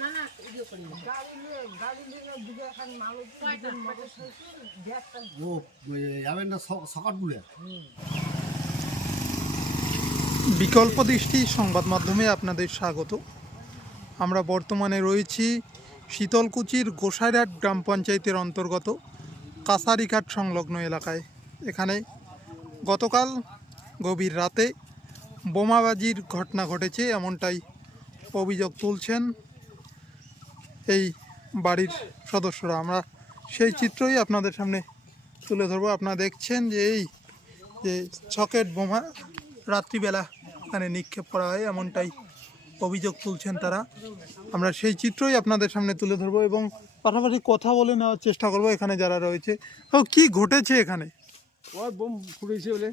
না না ইয়ে করি ও যাবেন না সকাটগুলো বিকল্প দৃষ্টি সংবাদ মাধ্যমে আপনাদের স্বাগত। আমরা বর্তমানে রয়েছি শীতলকুচির গোসাইরাট গ্রাম পঞ্চায়েতের অন্তর্গত কাসারিঘাট সংলগ্ন এলাকায়। এখানে গতকাল গভীর রাতে বোমাবাজির ঘটনা ঘটেছে এমনটাই অভিযোগ তুলছেন এই বাড়ির সদস্যরা। আমরা সেই চিত্রই আপনাদের সামনে তুলে ধরবো। আপনারা দেখছেন যে এই যে ছকেট বোমা রাত্রিবেলা এখানে নিক্ষেপ করা হয় এমনটাই অভিযোগ তুলছেন তারা। আমরা সেই চিত্রই আপনাদের সামনে তুলে ধরবো এবং পাশাপাশি কথা বলে নেওয়ার চেষ্টা করব এখানে যারা রয়েছে। ও কি ঘটেছে এখানে? বোম ফুটেছে বলে।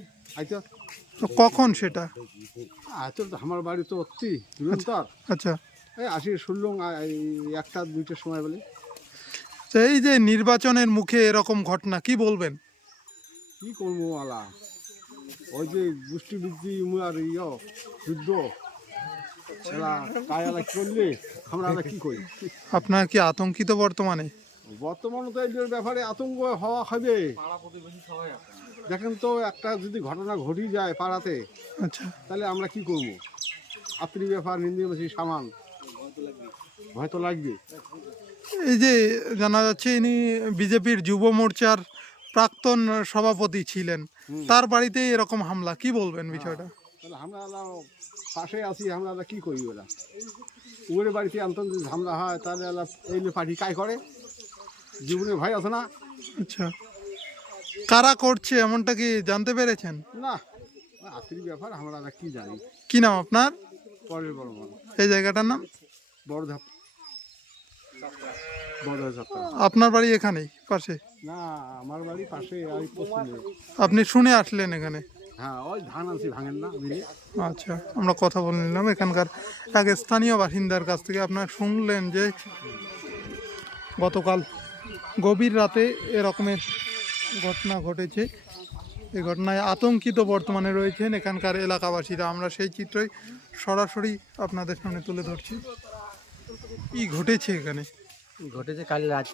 তো কখন সেটা? আমার বাড়ি তো অতি আচ্ছা। আসি শুনলাম একটা দুইটার সময় বলে। তো এই যে নির্বাচনের মুখে এরকম ঘটনা কি বলবেন? কি করব আলা ওই যে গোষ্ঠীবৃত্তি আর ইয় যুদ্ধ। কায়ালা আমরা আলা কি করি? আপনার কি আতঙ্কিত বর্তমানে? বর্তমানে তো এদের ব্যাপারে আতঙ্ক হওয়া হবে। দেখেন তো একটা যদি ঘটনা ঘটি যায় পাড়াতে আচ্ছা। তাহলে আমরা কি করব? আত্মীয় ব্যাপার নিন্দিবাসী সামান ভয় তো লাগবে। এই যে জানা যাচ্ছে ইনি বিজেপির যুব মোর্চার প্রাক্তন সভাপতি ছিলেন। তার বাড়িতে এরকম হামলা কি বলবেন বিষয়টা? আমরা পাশে আছি আমরা কি করি ওরা? ওরে বাড়িতে আন্তন যদি ঝামেলা হয় তাহলে এই পার্টি কাই করে? জীবনে ভয় আছে না? আচ্ছা। কারা করছে এমনটা কি জানতে পেরেছেন? না আত্মীয় ব্যাপার আমরা কি জানি। কি নাম আপনার? পরের বড়। এই জায়গাটার নাম? বড় ধাপ। বড় যাত্রা আপনার বাড়ি এখানেই পাশে? না আমার বাড়ি পাশে আর পশ্চিমে। আপনি শুনে আসলেন এখানে? হ্যাঁ ওই ধান আনছি ভাঙেন না আচ্ছা আমরা কথা বলে নিলাম। এখানকার এক স্থানীয় বাসিন্দার কাছ থেকে আপনারা শুনলেন যে গতকাল গভীর রাতে এরকমের ঘটনা ঘটেছে। এই ঘটনায় আতঙ্কিত বর্তমানে রয়েছেন এখানকার এলাকাবাসীরা। আমরা সেই চিত্রই সরাসরি আপনাদের সামনে তুলে ধরছি। কি ঘটেছে এখানে? ঘটেছে কাল রাত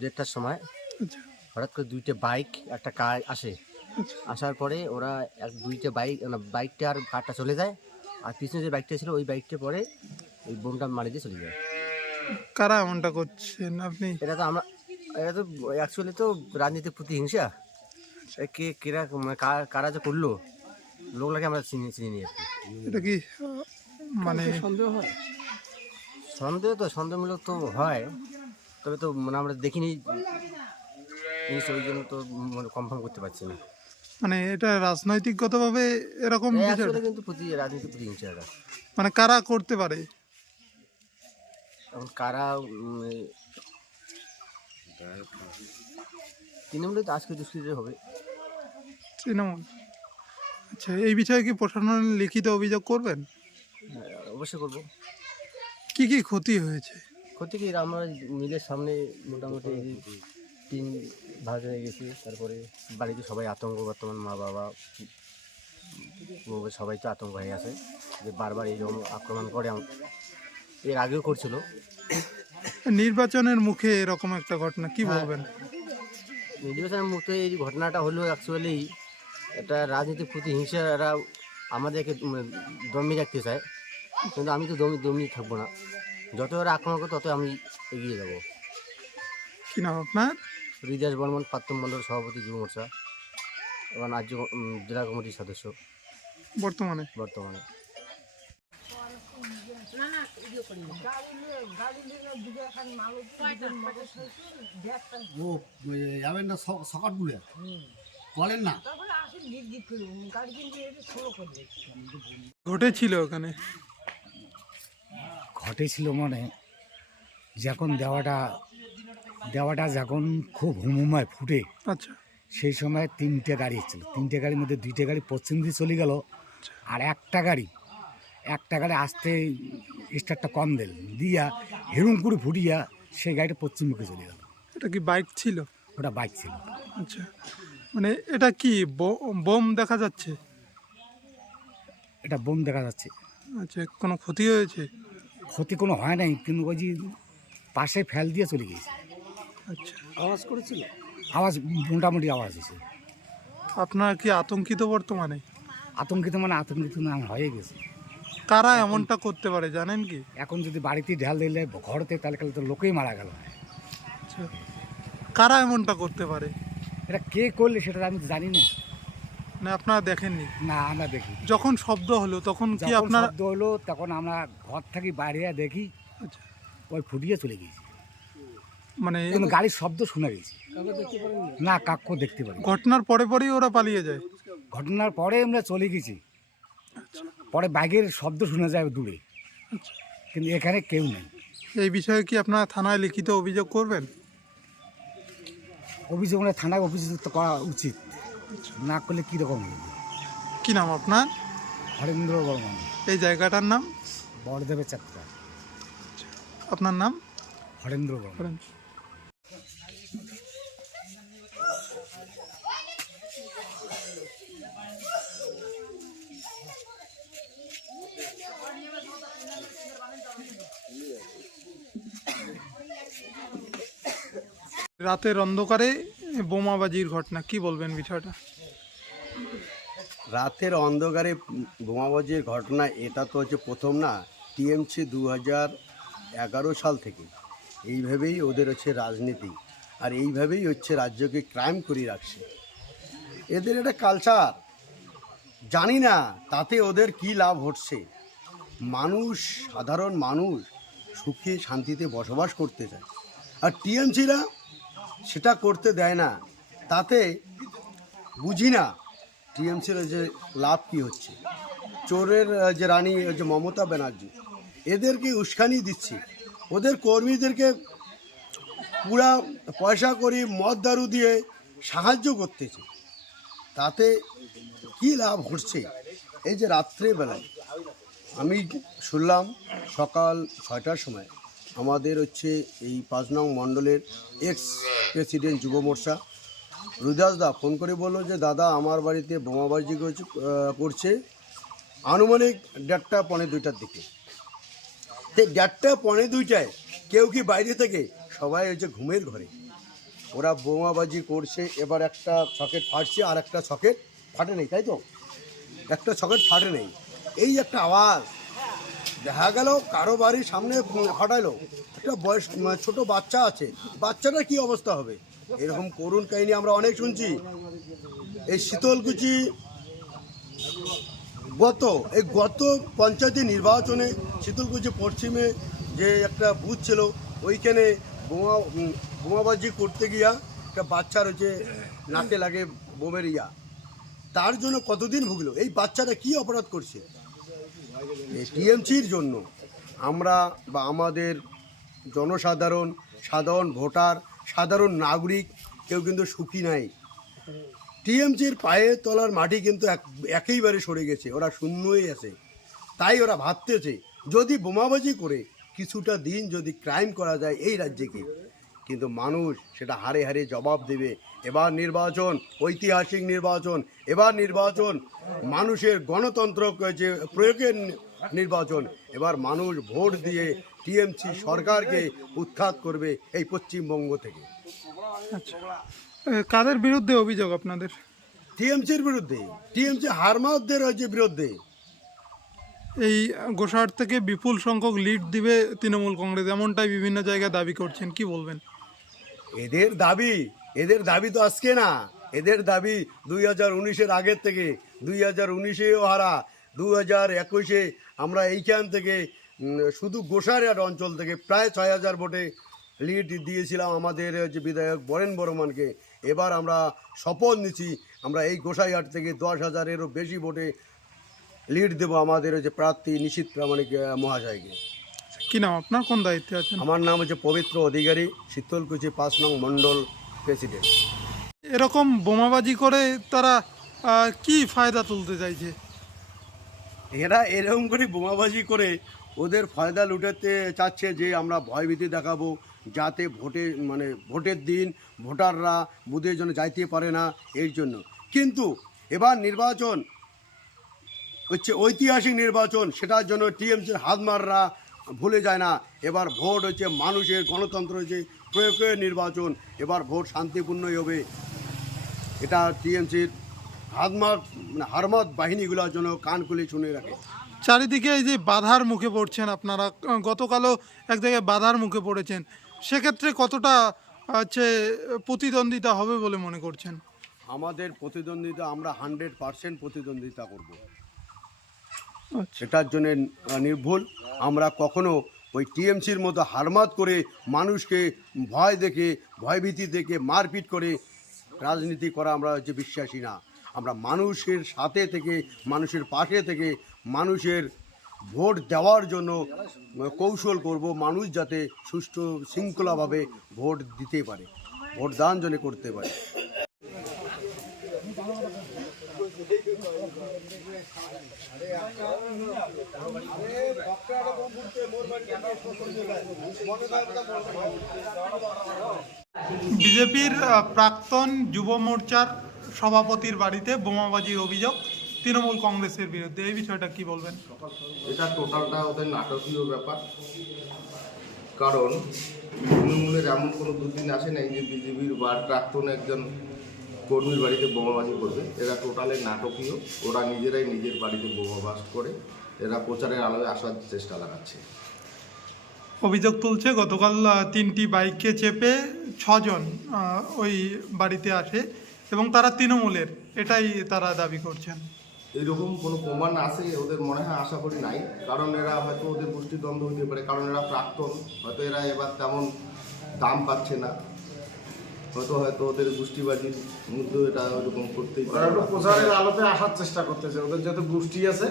দেড়টার সময়। আচ্ছা। হঠাৎ করে দুইটা বাইক একটা কার আসে। আসার পরে ওরা এক দুইটা বাইক বাইকটা আর কারটা চলে যায়। আর পিছনে যে বাইকটা ছিল ওই বাইকটা পরে ওই বোনটা মারি দিয়ে চলে যায়। কারা এমনটা করছেন আপনি? এটা তো আমরা এটা তো অ্যাকচুয়ালি তো রাজনীতির প্রতিহিংসা এ কে কেরা মানে কারা যে করল লোকটাকে আমরা চিনি চিনি নিয়ে আসি এটা কি মানে সন্দেহ হয়? সন্দেহ তো সন্দেহমূলক তো হয়। তবে তো মানে আমরা দেখিনি জিনিস ওই জন্য তো মানে কনফার্ম করতে পারছি না। মানে এটা রাজনৈতিকগতভাবে এরকম বিষয় অ্যাকচুয়ালি কিন্তু প্রতি রাজনীতি প্রতিহিংসা এটা মানে কারা করতে পারে? এখন কারা তৃণমূলে তো আজকে দুষ্কৃতি হবে। তৃণমূল? আচ্ছা এই বিষয়ে কি প্রশাসন লিখিত অভিযোগ করবেন? হ্যাঁ, অবশ্যই করব। কি কি ক্ষতি হয়েছে? ক্ষতি কি? আমরা মিলের সামনে মোটামুটি এই তিন ভাগ হয়ে গেছি। তারপরে বাড়িতে সবাই আতঙ্ক বর্তমান মা বাবা সবাই তো আতঙ্ক হয়ে আছে যে বারবার এইরকম আক্রমণ করে আম- এর আগেও করছিল। নির্বাচনের মুখে এরকম একটা ঘটনা কি বলবেন? নির্বাচনের মুখে এই ঘটনাটা হলো অ্যাকচুয়ালি একটা রাজনীতির প্রতি হিংসা এরা আমাদেরকে দমিয়ে রাখতে চায় কিন্তু আমি তো দমি দমিয়ে থাকব না। যত ওরা আক্রমণ করে তত আমি এগিয়ে যাব। কি নাম আপনার? হৃদয় বর্মন প্রাক্তন মণ্ডল সভাপতি যুব মোর্চা এবং রাজ্য জেলা কমিটির সদস্য। বর্তমানে? বর্তমানে। না ও যাবেন বলেন না। তারপরে আসি দিক দিক করে গাড়ি কিন্তু এটা স্লো করে দিচ্ছি ঘটেছিল ওখানে ঘটেছিল মানে যখন দেওয়াটা দেওয়াটা যখন খুব হুমুমায় ফুটে আচ্ছা। সেই সময় তিনটে গাড়ি ছিল তিনটে গাড়ির মধ্যে দুইটা গাড়ি পশ্চিম দিয়ে চলে গেল আর একটা গাড়ি একটা গাড়ি আসতে স্টারটা কম দিল দিয়া হেরুম করে ফুটিয়া সেই গাড়িটা পশ্চিম মুখে চলে গেল। এটা কি বাইক ছিল? ওটা বাইক ছিল। আচ্ছা। মানে এটা কি বোম দেখা যাচ্ছে? এটা বোম দেখা যাচ্ছে। আচ্ছা কোনো ক্ষতি হয়েছে? ক্ষতি কোনো হয় নাই কিন্তু ওই যে পাশে ফেল দিয়ে চলে গেছে আচ্ছা আওয়াজ করেছিল? আওয়াজ মোটামুটি আওয়াজ এসে আপনার কি আতঙ্কিত বর্তমানে? আতঙ্কিত মানে আতঙ্কিত না হয়ে গেছে। কারা এমনটা করতে পারে জানেন কি? এখন যদি বাড়িতে ঢাল দিলে ঘরতে তাহলে কালে তো লোকেই মারা গেল। আচ্ছা। কারা এমনটা করতে পারে? এটা কে করলে সেটা আমি তো জানি না। না আপনারা দেখেননি? না আমরা দেখি যখন শব্দ হলো তখন কি যখন আপনার শব্দ হলো তখন আমরা ঘর থেকে বাইরে দেখি আচ্ছা। ওই ফুটিয়ে চলে গেছি মানে কিন্তু গাড়ির শব্দ শোনা গেছে। না কাক্য দেখতে পারি ঘটনার পরে পরেই ওরা পালিয়ে যায়? ঘটনার পরে আমরা চলে গেছি। পরে বাইকের শব্দ শোনা যায় দূরে। কিন্তু এখানে কেউ নেই। এই বিষয়ে কি আপনারা থানায় লিখিত অভিযোগ করবেন? অভিযোগ মানে থানায় অভিযোগ করা উচিত। না করলে কীরকম হবে? কি নাম আপনার? হরেন্দ্র বর্মন। এই জায়গাটার নাম? বড়দেবের চাকরা আপনার নাম? হরেন্দ্র বর্মন। রাতের অন্ধকারে বোমাবাজির ঘটনা, কি বলবেন বিষয়টা? রাতের অন্ধকারে বোমাবাজির ঘটনা, এটা তো হচ্ছে প্রথম না, টিএমসি দু হাজার এগারো সাল থেকে। এইভাবেই ওদের হচ্ছে রাজনীতি, আর এইভাবেই হচ্ছে রাজ্যকে ক্রাইম করে রাখছে। এদের এটা কালচার জানি না, তাতে ওদের কি লাভ হচ্ছে? মানুষ, সাধারণ মানুষ সুখে শান্তিতে বসবাস করতে চায়। আর টিএমসিরা সেটা করতে দেয় না। তাতে বুঝি না টিএমসির যে লাভ কি হচ্ছে। চোরের যে রানী যে মমতা ব্যানার্জি, এদেরকে উস্কানি দিচ্ছে। ওদের কর্মীদেরকে পুরা পয়সা করি, মদ দারু দিয়ে সাহায্য করতেছে। তাতে কি লাভ হচ্ছে এই যে রাত্রেবেলায় আমি শুনলাম সকাল ছয়টার সময় আমাদের হচ্ছে এই পাঁচ নং মণ্ডলের এক্স প্রেসিডেন্ট যুব মোর্চা। রুদাস দা ফোন করে বলল যে, দাদা, আমার বাড়িতে বোমাবাজি করছে করছে। আনুমানিক দেড়টা পনে দুইটার দিকে। তো দেড়টা পনে দুইটায় কেউ কি বাইরে থেকে সবাই হচ্ছে ঘুমের ঘরে। ওরা বোমাবাজি করছে, এবার একটা সকেট ফাটছে, আর একটা সকেট ফাটে নেই, তাই তো? একটা সকেট ফাটে নেই। এই একটা আওয়াজ দেখা গেল, কারও বাড়ির সামনে হটাইলো। একটা বয়স মানে ছোট বাচ্চা আছে। বাচ্চাটার কি অবস্থা হবে? এরকম করুণ কাহিনী আমরা অনেক শুনছি। এই শীতলকুচি গত, এই গত পঞ্চায়েতের নির্বাচনে শীতলকুচি পশ্চিমে যে একটা বুথ ছিল, ওইখানে বোমা বোমাবাজি করতে গিয়া একটা বাচ্চার হচ্ছে নাকে লাগে বোমের ইয়া। তার জন্য কতদিন ভুগলো? এই বাচ্চাটা কি অপরাধ করছে? টিএমসির জন্য আমরা বা আমাদের জনসাধারণ, সাধারণ ভোটার, সাধারণ নাগরিক, কেউ কিন্তু সুখী নাই। টিএমসির পায়ে তলার মাটি কিন্তু এক, একেইবারে সরে গেছে, ওরা শূন্যই আছে। তাই ওরা ভাবতেছে, যদি বোমাবাজি করে কিছুটা দিন যদি ক্রাইম করা যায় এই রাজ্যকে, কিন্তু মানুষ সেটা হারে হারে জবাব দেবে এবার নির্বাচন ঐতিহাসিক নির্বাচন এবার নির্বাচন মানুষের গণতন্ত্র যে প্রয়োগের নির্বাচন এবার মানুষ ভোট দিয়ে টিএমসি সরকারকে উৎখাত করবে এই পশ্চিমবঙ্গ থেকে। আচ্ছা। কাদের বিরুদ্ধে অভিযোগ আপনাদের? টিএমসির বিরুদ্ধে টিএমসি হারমাউদ্দের হচ্ছে বিরুদ্ধে। এই গোসাহাট থেকে বিপুল সংখ্যক লিড দিবে তৃণমূল কংগ্রেস এমনটাই বিভিন্ন জায়গায় দাবি করছেন কি বলবেন? এদের দাবি এদের দাবি তো আজকে না। এদের দাবি দুই হাজার উনিশের আগের থেকে দুই হাজার উনিশেও হারা দু হাজার একুশে আমরা এইখান থেকে শুধু গোসাইরহাট অঞ্চল থেকে প্রায় ছয় হাজার ভোটে লিড দিয়েছিলাম আমাদের যে বিধায়ক বরেন বর্মানকে। এবার আমরা শপথ নিচ্ছি আমরা এই গোসাইহাট থেকে দশ হাজারেরও বেশি ভোটে লিড দেবো আমাদের যে প্রার্থী নিশীত প্রামাণিক মহাশয়কে। কি নাম আপনার? কোন দায়িত্বে আছে আমার নাম হচ্ছে পবিত্র অধিকারী শীতলকুচি পাঁচ নং মণ্ডল। প্রেসিডেন্ট। এরকম বোমাবাজি করে তারা কি ফায়দা তুলতে চাইছে? এরা এরকম করে বোমাবাজি করে ওদের ফায়দা লুটাতে চাচ্ছে যে আমরা ভয়ভীতি দেখাবো যাতে ভোটে মানে ভোটের দিন ভোটাররা বুধের জন্য যাইতে পারে না এর জন্য। কিন্তু এবার নির্বাচন হচ্ছে ঐতিহাসিক নির্বাচন সেটার জন্য টিএমসির হাতমাররা ভুলে যায় না। এবার ভোট হচ্ছে মানুষের গণতন্ত্র হচ্ছে প্রয়োগের নির্বাচন? এবার ভোট শান্তিপূর্ণই হবে। এটা টিএমসির হাতমাত মানে হারমাত বাহিনীগুলোর জন্য কান খুলে শুনে রাখে। চারিদিকে এই যে বাধার মুখে পড়ছেন আপনারা গতকালও এক জায়গায় বাধার মুখে পড়েছেন। সেক্ষেত্রে কতটা হচ্ছে প্রতিদ্বন্দ্বিতা হবে বলে মনে করছেন? আমাদের প্রতিদ্বন্দ্বিতা আমরা হান্ড্রেড পার্সেন্ট প্রতিদ্বন্দ্বিতা করব। আচ্ছা। সেটার জন্য নির্ভুল। আমরা কখনো ওই টিএমসির মতো হারমাত করে মানুষকে ভয় দেখে, ভয়ভীতি দেখে মারপিট করে রাজনীতি করা আমরা হচ্ছে বিশ্বাসী না। আমরা মানুষের সাথে থেকে, মানুষের পাশে থেকে মানুষের ভোট দেওয়ার জন্য কৌশল করব মানুষ যাতে সুষ্ঠু, শৃঙ্খলাভাবে ভোট দিতে পারে ভোট দান জন্য করতে পারে। বিজেপির প্রাক্তন যুব মোর্চার সভাপতির বাড়িতে বোমাবাজির অভিযোগ তৃণমূল কংগ্রেসের বিরুদ্ধে। এই বিষয়টা কি বলবেন? এটা টোটালটা ওদের নাটকীয় ব্যাপার। কারণ তৃণমূলের এমন কোনো দুদিন আসে নাই যে বিজেপির বা প্রাক্তন একজন কর্মীর বাড়িতে বোমাবাজি করবে। এরা টোটালে নাটকীয়। ওরা নিজেরাই নিজের বাড়িতে বোমা বাস্ট করে। এরা প্রচারের আলোয় আসার চেষ্টা লাগাচ্ছে। অভিযোগ তুলছে গতকাল তিনটি বাইকে চেপে ছজন ওই বাড়িতে আসে এবং তারা তৃণমূলের। এটাই তারা দাবি করছেন। এরকম কোনো প্রমাণ আছে? ওদের মনে হয় আশা করি নাই। কারণ এরা হয়তো ওদের গোষ্ঠীদ্বন্দ্ব হতে পারে। কারণ এরা প্রাক্তন। হয়তো এরা এবার তেমন দাম পাচ্ছে না। হয়তো হয়তো ওদের গোষ্ঠীবাজির মধ্যে এটা ওরকম করতেই ওরা পারে একটু প্রচারের আলোতে আসার চেষ্টা করতেছে ওদের যত গোষ্ঠী আছে।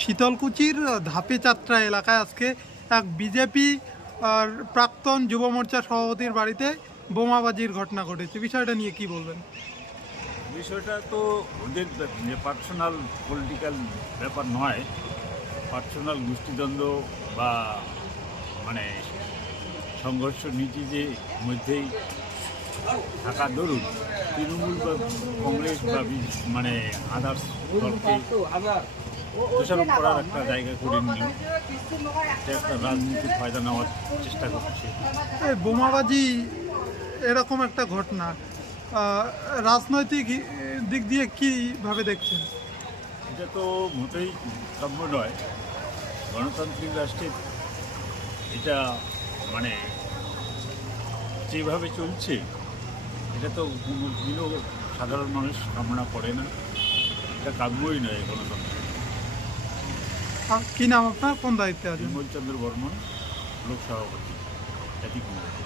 শীতলকুচির ধাপে যাত্রা এলাকায় আজকে এক বিজেপি আর প্রাক্তন যুব মোর্চা সভাপতির বাড়িতে বোমাবাজির ঘটনা ঘটেছে। বিষয়টা নিয়ে কি বলবেন? বিষয়টা তো ওদের যে পার্সোনাল পলিটিক্যাল ব্যাপার নয় পার্সোনাল গোষ্ঠীদ্বন্দ্ব বা মানে সংঘর্ষ নিজেদের মধ্যেই থাকা দরুন। তৃণমূল বা কংগ্রেস বা মানে আদার্স দলকে দোষারোপ করার একটা জায়গা করে নিল একটা রাজনীতির ফায়দা নেওয়ার চেষ্টা করছে। এই বোমাবাজি এরকম একটা ঘটনা রাজনৈতিক দিক দিয়ে কীভাবে দেখছেন? এটা তো মোটেই কাম্য নয়। গণতান্ত্রিক রাষ্ট্রে এটা মানে যেভাবে চলছে এটা তো কোনো দিনও সাধারণ মানুষ কামনা করে না। এটা কাম্যই নয় গণতন্ত্র কি নাম আপনার? কোন দায়িত্বে আছেন? বিমল চন্দ্র বর্মন লোক সভাপতি জাতি কংগ্রেস